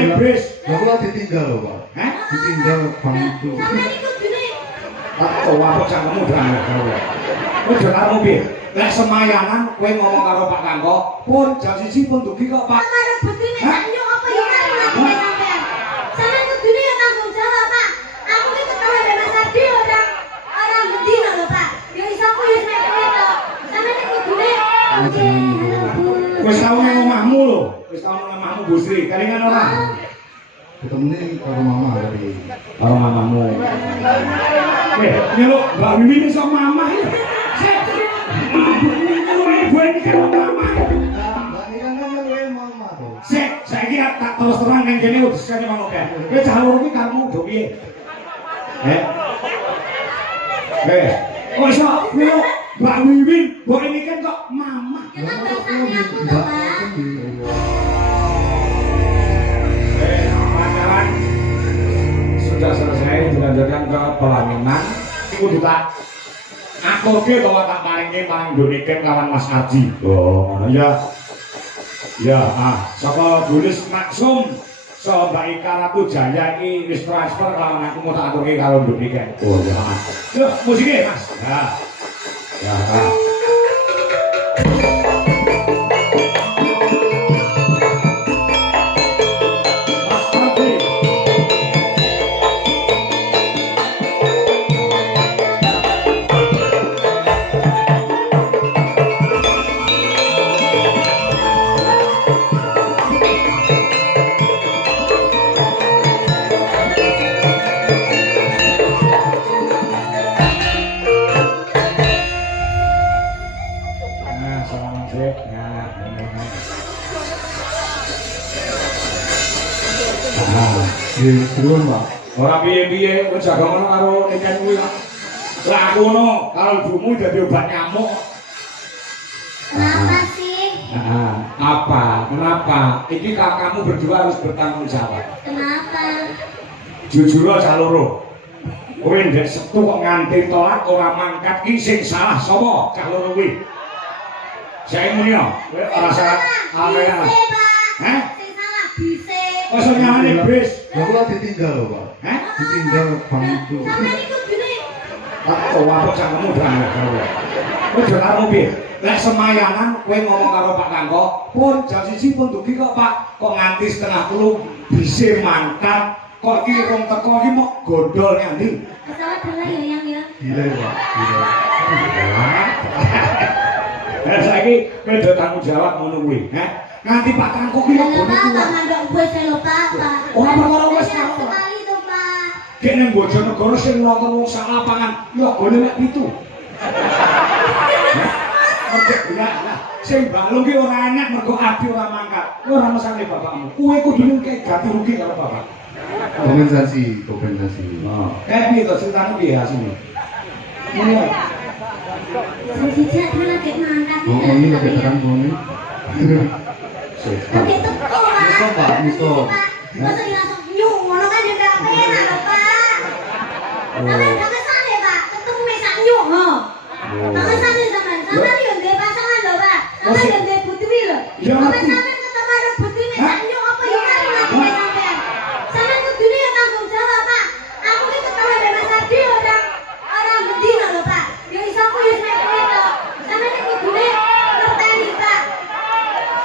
nyawanya bris. Kalau ditinggal loh Pak. Hah? Ditinggal bang itu. Tak tahu apa cangkemmu berangkat karo. Udah karo piye? Lek semayanan kowe ngomong karo Pak Kangko, pun jam 1 pun dugi kok Pak. Karo bukti nek sanyo apa ya karo lakuke sampean. Sampeyan kudune ya tanggung jawab Pak. Aku ki ketemu mbek Mas Adi orang bedino lho Pak. Ya iso aku ya nek kowe to. Sampeyan kudune Wis tau nang omahmu lho. Wis tau nang omahmu Bu Sri, kelingan ora? Ketemu karo mama dari. Karo mamamu. Nyeluk Mbak Wiwi iso mamah ya. Sik. Gue ini karo mamah. Mbak ini kan ngomongin mama tuh. Sik, saiki tak terus terang nang kene udesane mang oke. Kowe jalur iki kamu do piye? Kok iso nyeluk Mbak Wiwi, mbok ini kan kok mamah. ya kan bahasane aku to Pak. Pacaran sudah selesai dilanjutkan ke pelaminan. Kudu tak akurke bahwa tak paling donike kawan Mas Arji. Oh, ngono ya. Ya, saka Bulis Maksum so Mbak Ika Ratu Jaya iki wis transfer lawan aku mau tak aturke karo donike. Oh, ya. Yuk, musiknya Mas. Ya. Ya, Kak. Suwun Pak. Ora piye-piye kowe jaga ngono karo niken kuwi. Lah aku ngono karo ibumu dadi obat nyamuk. Kenapa sih? Apa? Kenapa? Iki kakakmu berdua harus bertanggung jawab. Kenapa? Jujur aja loro. Kowe ndek setu kok nganti tolak ora mangkat ki sing salah sapa? Cah loro kuwi. Saya muni yo, kowe ora salah area. Hah? Sing salah bise. Kok iso nyawanya bris? Kalau ditinggal loh Pak. Hah? Ditinggal bang itu. Sampeyan kudune Tak tahu apa cangkemmu berangkat karo. Udah karo piye? Lek semayanan kowe ngomong karo Pak Kangko, pun jam 1 pun dugi kok Pak. Kok nganti setengah 10 bisa mangkat. Kok iki wong teko iki mok gondol nyandi. asal dhewe ya yang ya. Gila ya Pak. Gila. Saiki kowe do tanggung jawab ngono kuwi, Nganti Pak Kangko ki kok Lho bodoh Pak, tua. ngandok wis lho Pak. Ora perkara wis Sekali karo. to Pak. Gek ning Bojonegoro sing nonton wong sak lapangan, yo gole mek 7. Merdek lah. Sing balung ki ora enak mergo adi ora mangkat. Ora mesane bapakmu. Kowe kudu ngke ganti rugi karo bapak. Kompensasi. Kayak piye to ceritane piye asine? Mulai. Sing siji ade lagi mangkat. Oh ini lebih terang ini. Lagi teko Pak. Miso, Pak, miso. Masa langsung nyung ngono kan yo gak penak lho Pak. Sampeyan gak mesane Pak, ketemu wis sak nyung ho. Gak mesane sampeyan. Sampeyan yo ndek pasangan lho Pak. Sampeyan yo ndek putri lho. Ya, Apa ngerti. sampeyan ketemu karo putri wis sak nyung apa yo karo lakuke sampeyan. Sampeyan kudune ya tanggung jawab Pak. Aku ki ketemu mbek Mas Adi orang bedino lho Pak. Yo iso aku yo nek kowe to. Sampeyan kudune ngerteni Pak.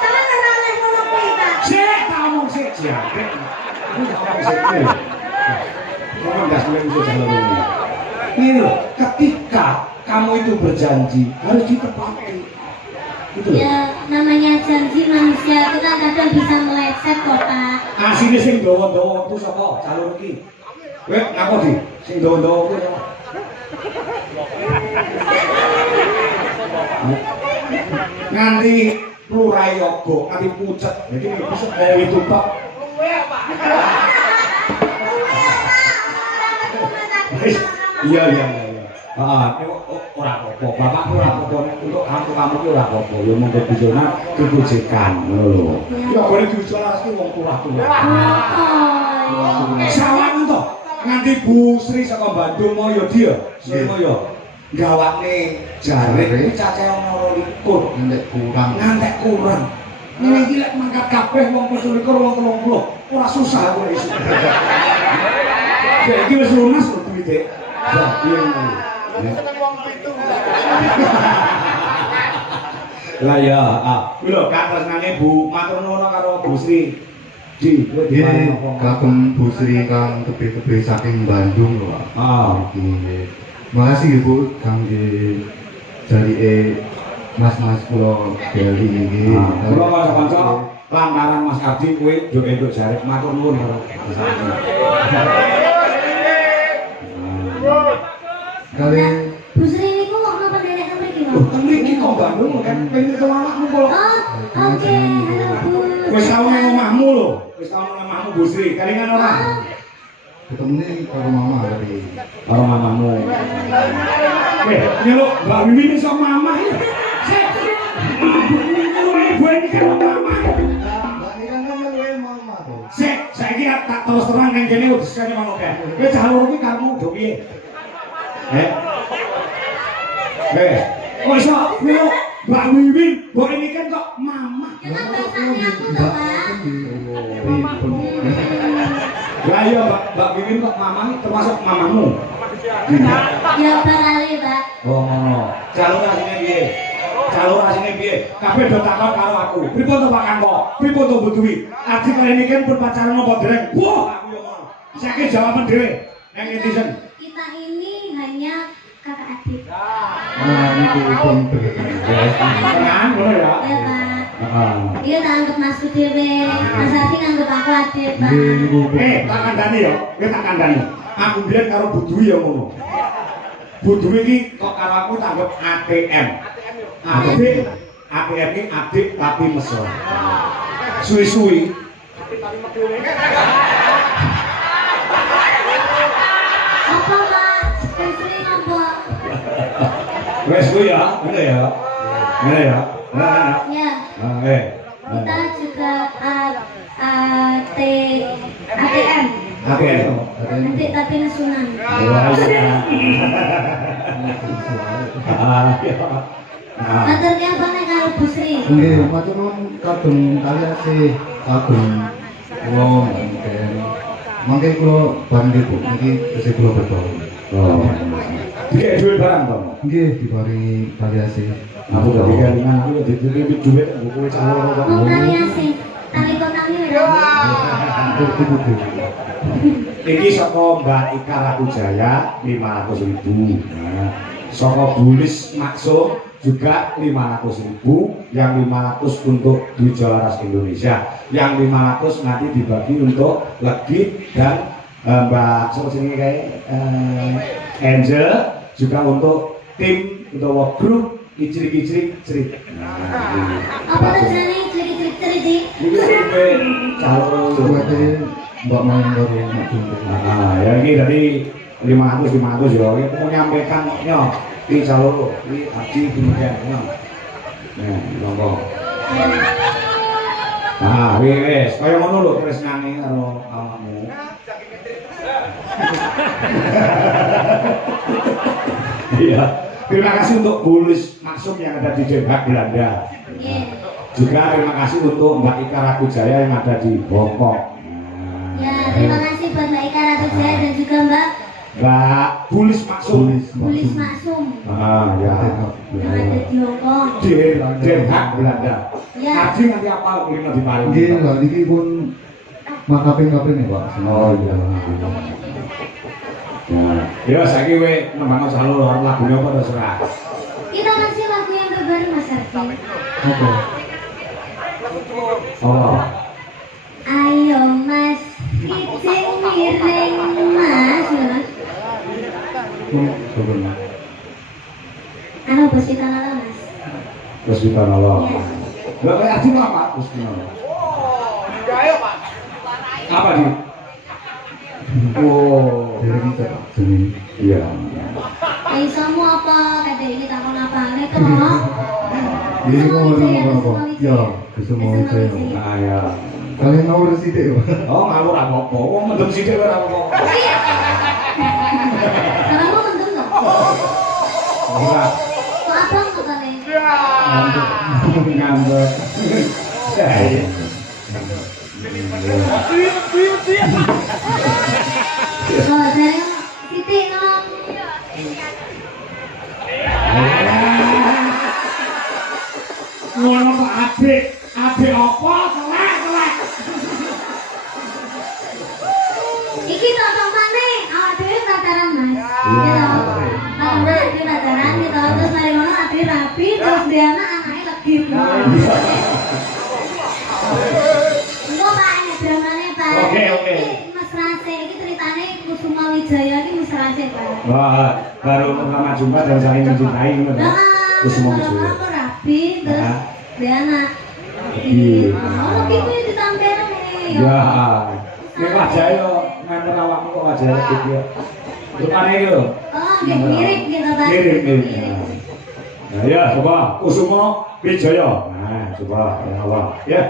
Sampeyan ora oleh ngono kuwi Pak. Sik, tak omong sik jangkrik. Aku gak ora bisa iki. Ngomong gas mulai musuh jalan ini. Ini loh, ketika kamu itu berjanji harus ditepati. Itu loh. Ya namanya janji manusia itu kan kadang bisa meleset kok Pak. Asine sing dawa-dawa itu sapa? Calon iki. Kowe ngapa di? Sing dawa-dawa kuwi sapa? Nganti plurai yoga, nganti pucet. Jadi bisa itu Pak. Iya. Ora apa-apa. Bapak ora apa-apa untuk kamu ki ora apa-apa. Ya monggo bijona kebujekan ngono lho. Ya boleh diusaha iki wong tua-tua. Sawangan to. Nganti Bu Sri saka Bandung Moyo dia. Sri Moyo. Gawakne jarik iki cacahe ana 12. Ngantek kurang. Ngantek kurang. Iki lek mangkat kabeh wong 27 wong 30 ora susah kowe iso. Ya iki wis lunas kok duwite. Ya piye ngono. Lah ya, kuwi lho Kak tresnane Bu, matur nuwun karo Bu Sri. Di, kowe di Nggih, mana apa? kagem Bu Sri kang tebih-tebih saking Bandung lho, Pak. Nggih. Makasih Ibu kangge jarike mas-mas kula dari iki. Kula kanca-kanca lantaran Mas Ardi kowe yo entuk jarik matur nuwun karo Mas Ardi. Kali Bu Sri niku kok napa derek ke mriki, Loh, Mas? mriki kok Bandung kan pengen ketemu anakmu kok. Oh, oke. Halo, Bu. Wis tau nang omahmu lho. Wis tau nang omahmu Bu Sri. Kalingan ora? ketemune karo mama tadi. Karo mamamu. Nyeluk Mbak Mimin iso mamah ya. Sik. Bu ini kan mamah. Mbak Nira kan luwe mama to. Sik, saiki tak terus terang nang kene wis kene mangko kan. Kowe jalur iki karepmu do piye? Kok iso nyeluk Mbak Mimin, Bu ini kan kok mamah. Ya kan bahasanya aku toh, Pak. Lah iya Mbak Mimin kok mamah termasuk mamamu. Ya barale, Pak. Oh ngono. Jalur asine piye? Jalur asine piye? Kabeh do takon karo aku. Pripun to Pak Kangko? Pripun to Bu Dwi? Arti kali niki kan berpacaran apa dereng? Wah, aku yo ngono. Saiki jawaban dhewe nang netizen. Kita ini hanya kakak adik. Nah, niku pun Tenang, ngono ya. Ya, Pak. Heeh. Iya tak anggap masku dhewe. Mas Ardi nganggep aku adik, Pak. Nggih niku pun. Tak kandhani ya. Kowe tak kandhani. Aku biyen karo Bu Dwi ya ngono. Bu Dwi iki kok karo aku tak anggap ATM. Adik, ATM ini adik tapi mesra. Suwi-suwi. Apa, Pak? Sri apa? Wes kuwi ya, ngene ya. Ngene ya. Nah, Ya, kita juga ATM. ATM. Adik tapi nesunan. Wah, iya. Nah, Matur ki apa nek karo Bu Sri? Nggih, matur nuwun kagem kalian sih kagem kula mangken. Mangke kula bangke Bu niki tesih kula beto. oh. Dikek duit barang to. Nggih, diparingi kalian sih. Aku udah kelingan aku ditutupi duit buku calon kok. Mau tali asih. Tali kotaknya ora. Tipu-tipu. Iki saka Mbak Ika Rakujaya 500.000. Nah, saka Bulis Maksum juga 500.000, yang 500 untuk Dujawaras Indonesia, yang 500 nanti dibagi untuk Legi dan Mbak siapa sini kayak Angel juga untuk tim untuk work group Icrik-icrik cerit. Apa tujuannya cerit-cerit? Ini calon Suwete Mbak main karo Mak Jumbe. nah, ya ini dari 500 ya. Kita menyampaikan ya, ini calon ini Haji kemudian ya. Nah, monggo. Nah, wis kaya ngono lho tresnane karo awakmu. Iya. Terima kasih untuk Bulis Maksum yang ada di Den Haag, Belanda. Juga terima kasih untuk Mbak Ika Rakujaya yang ada di Bangkok. Ya, terima kasih buat Mbak Ika Rakujaya dan juga Mbak Bulis Maksum. Bulis Maksum Ya. yang ada di Hongkong. Di Den Haag, Belanda. Ya. Haji nanti apa kulino di Palu? Nggih, lha niki pun makaping-kaping ya, Pak. Oh iya. Ya, saiki kowe nembang jalur lagunya apa terserah. Kita kasih lagu yang terbaru Mas Ardi. Apa? Oh. Ayo Mas, kicing miring Mas. Coba. Anu bos kita lala Mas. Terus kita nolong. Iya. Enggak kayak Adi apa? Terus kita nolong. Apa di? Oh. Dari kita Pak. Jadi Iya. Ayo kamu apa? Kata ini takon apa? Nek kok? ini kok ngomong apa? Ya, bisa mau saya. Nah ya. Kalian mau resik ya, Pak? Oh, ngawur apa-apa. Wong mendem sithik ora apa-apa. Kalau mau mendem nggak? Ora. Kok abang nggak kalian? Ngambek. Saya. Oh, dari titik ngomong. Ngono kok adik apa telek. Iki tonton mana? Awak dhewe pacaran Mas. Gitu. Kalau awak dhewe pacaran gitu, terus mari ngono ade rapi, terus dia anaknya lagi. Engko Pak ini dramane Pak. Oke. Iki Mas Rase iki ceritane Kusuma Wijaya iki Mas Rase Pak. Wah, baru pertama jumpa dan saling mencintai ngono. Nah, Kusuma kalau Wijaya. aku rapi, terus dia anak. Iya. Oh, gitu ya ditampilkan nih. Ya. Nek wajah yo nganter awakmu kok wajah gitu ya. Rupane iki lho. Oh, dia mirip gitu Pak. Mirip. Nah, ya coba Kusuma Wijaya. Nah, coba yang awal ya.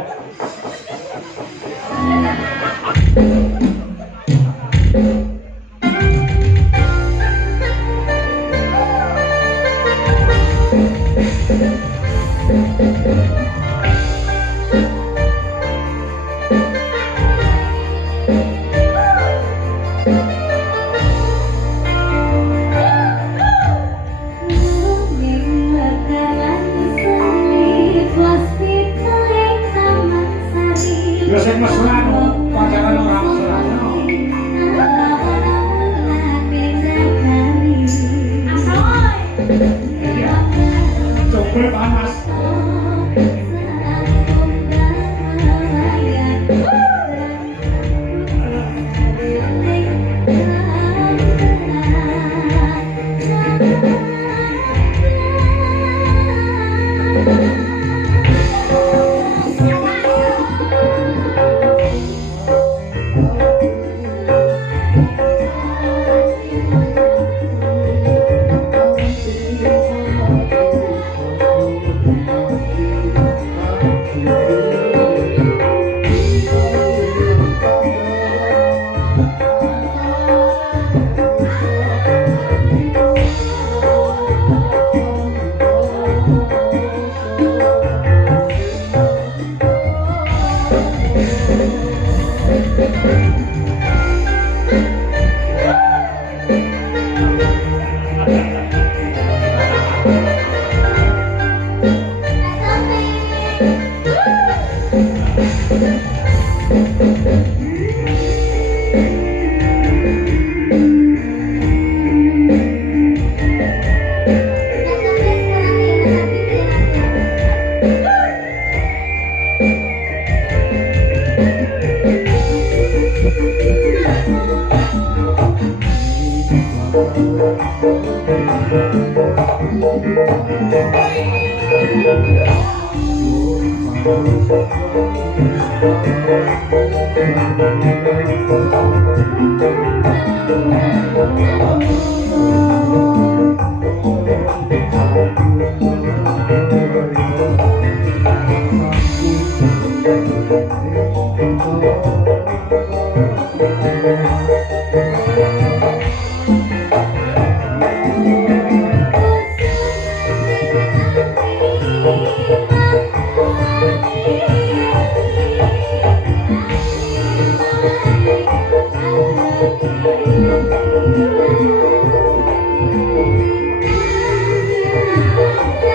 Yo sing mesra pacaran ora mesra. Coba panas. Thank you.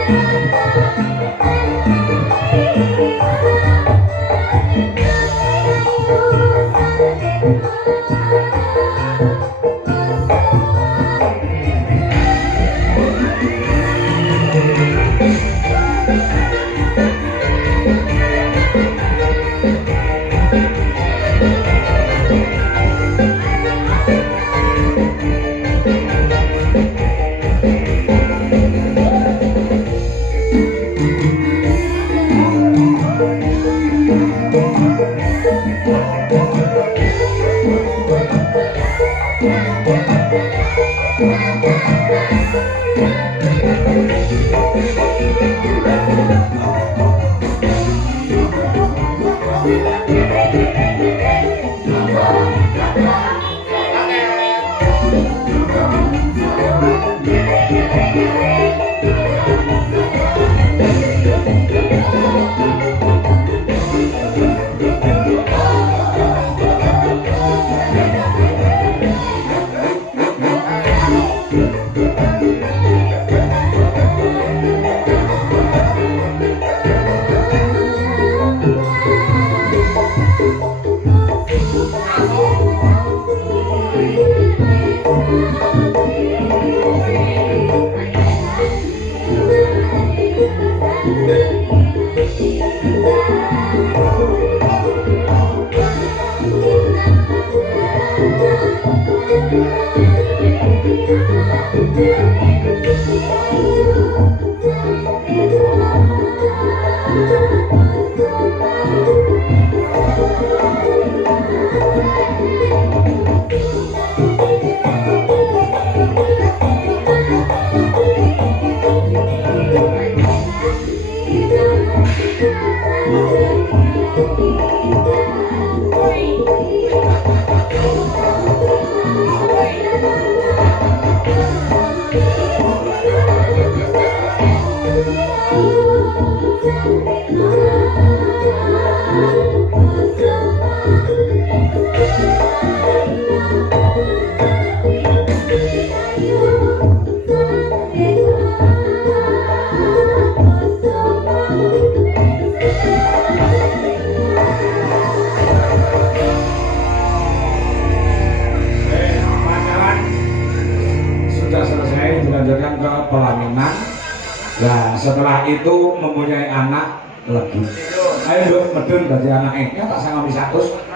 Sudah selesai dilanjutkan ke pelaminan. Nah setelah itu mempunyai anak lagi. Ayo dong medun dari anaknya tak sama 100.